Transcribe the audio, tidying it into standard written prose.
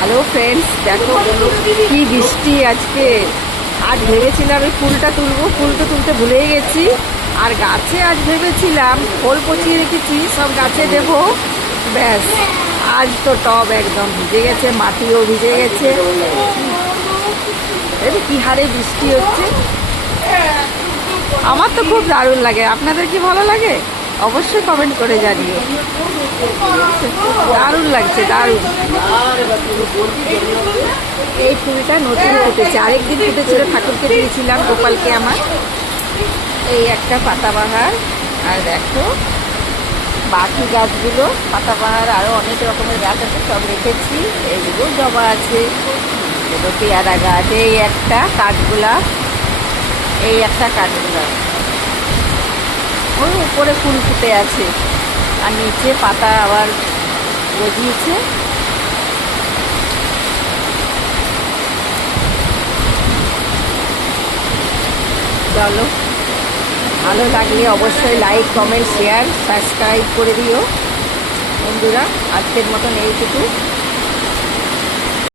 Hello friends, দেখো কি বৃষ্টি আজকে। আজ ভেবেছিলাম এই ফুলটা তুলবো, ফুল তো তুলতে ভুলেই গেছি। আর গাছে আজ ভেবেছিলাম খোল পচিয়ে রেখেছি, সব গাছে দেবো। ব্যাস, আজ তো টব একদম ভিজে গেছে, মাটিও ভিজে গেছে। এই কি হারে বৃষ্টি হচ্ছে। আমার তো খুব দারুণ লাগে, আপনাদের কি ভালো লাগে? অবশ্যই কমেন্ট করে জানিও। দারুণ লাগছে, দারুণ। এই ফুলটা নতুন ফুটেছে, আরেকদিন ফুটেছিল, ঠাকুরকে দিয়েছিলাম, গোপালকে আমার। এই একটা পাতাবাহার। আর দেখো বাকি গাছগুলো পাতাবাহার, আরও অনেক রকমের গাছ আছে, সব রেখেছি। এইগুলো জবা আছে, এগুলো পেয়ারা গাছ। এই একটা কাঠগোলাপ, এই একটা কাঠগোলাপ। ওই উপরে ফুল ফুটে আছে, আর নিচে পাতা আবার গজিয়েছে। চলো, ভালো লাগলে অবশ্যই লাইক, কমেন্ট, শেয়ার, সাবস্ক্রাইব করে দিও বন্ধুরা। আজকের মতন এইটুকু।